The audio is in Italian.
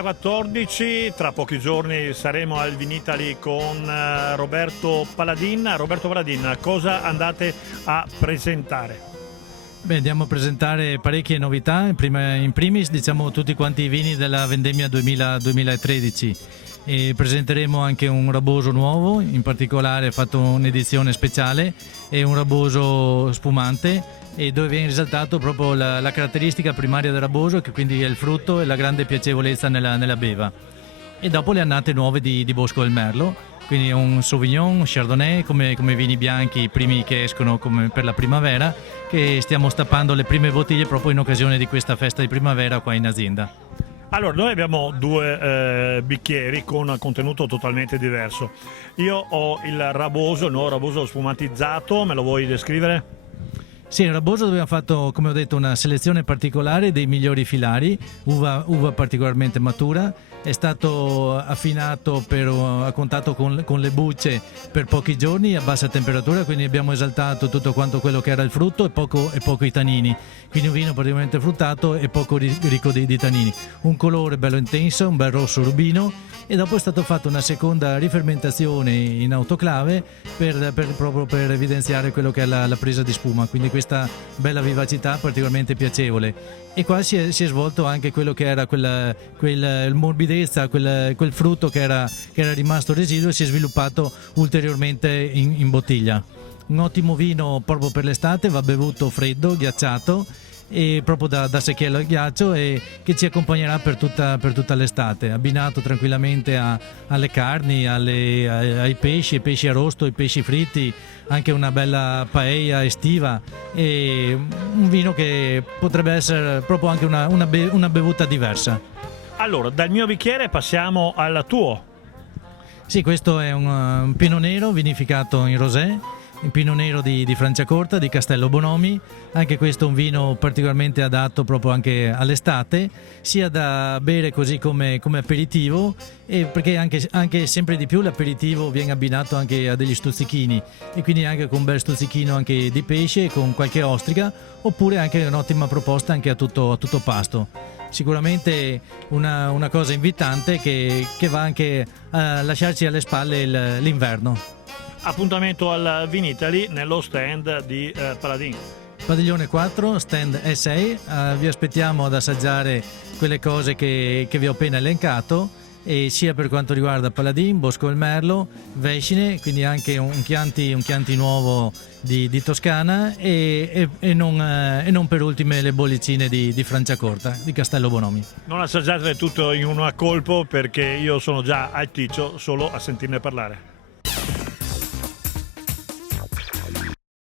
2014, tra pochi giorni saremo al Vinitaly con Roberto Paladin. Roberto Paladin, cosa andate a presentare? Beh, andiamo a presentare parecchie novità, in primis diciamo tutti quanti i vini della vendemmia 2013 e presenteremo anche un raboso nuovo, in particolare fatto un'edizione speciale e un raboso spumante, e dove viene risaltato proprio la caratteristica primaria del raboso, che quindi è il frutto e la grande piacevolezza nella beva. E dopo le annate nuove di Bosco del Merlo, quindi un Sauvignon, un Chardonnay come vini bianchi, i primi che escono come per la primavera, che stiamo stappando le prime bottiglie proprio in occasione di questa festa di primavera qua in azienda. Allora, noi abbiamo due bicchieri con contenuto totalmente diverso. Io ho il raboso, il nuovo raboso spumantizzato, me lo vuoi descrivere? Sì, il raboso dove abbiamo fatto, come ho detto, una selezione particolare dei migliori filari, uva particolarmente matura, è stato affinato a contatto con le bucce per pochi giorni a bassa temperatura, quindi abbiamo esaltato tutto quanto quello che era il frutto e poco i tannini, quindi un vino praticamente fruttato e poco ricco di tannini, un colore bello intenso, un bel rosso rubino, e dopo è stata fatta una seconda rifermentazione in autoclave proprio per evidenziare quello che è la presa di spuma, quindi questa bella vivacità particolarmente piacevole. E qua si è svolto anche quello che era quella morbidezza, quel frutto che era rimasto residuo, e si è sviluppato ulteriormente in bottiglia. Un ottimo vino proprio per l'estate, va bevuto freddo, ghiacciato, e proprio da secchiello al ghiaccio, e che ci accompagnerà per tutta l'estate, abbinato tranquillamente alle carni, ai pesci arrosto, ai pesci fritti, anche una bella paella estiva, e un vino che potrebbe essere proprio anche una bevuta diversa. Allora, dal mio bicchiere passiamo al tuo. Sì, questo è un Pinot Nero vinificato in rosé, il Pinot Nero di Franciacorta, di Castello Bonomi. Anche questo è un vino particolarmente adatto proprio anche all'estate, sia da bere così come aperitivo, e perché anche sempre di più l'aperitivo viene abbinato anche a degli stuzzichini, e quindi anche con un bel stuzzichino anche di pesce con qualche ostrica, oppure anche un'ottima proposta anche a tutto pasto. Sicuramente una cosa invitante che va anche a lasciarci alle spalle l'inverno. Appuntamento al Vinitaly nello stand di Paladin. Padiglione 4, stand E6, vi aspettiamo ad assaggiare quelle cose che vi ho appena elencato, e sia per quanto riguarda Paladin, Bosco del Merlo, Vescine, quindi anche un Chianti nuovo di Toscana, e non per ultime le bollicine di Franciacorta, di Castello Bonomi. Non assaggiate tutto in un colpo, perché io sono già alticcio solo a sentirne parlare.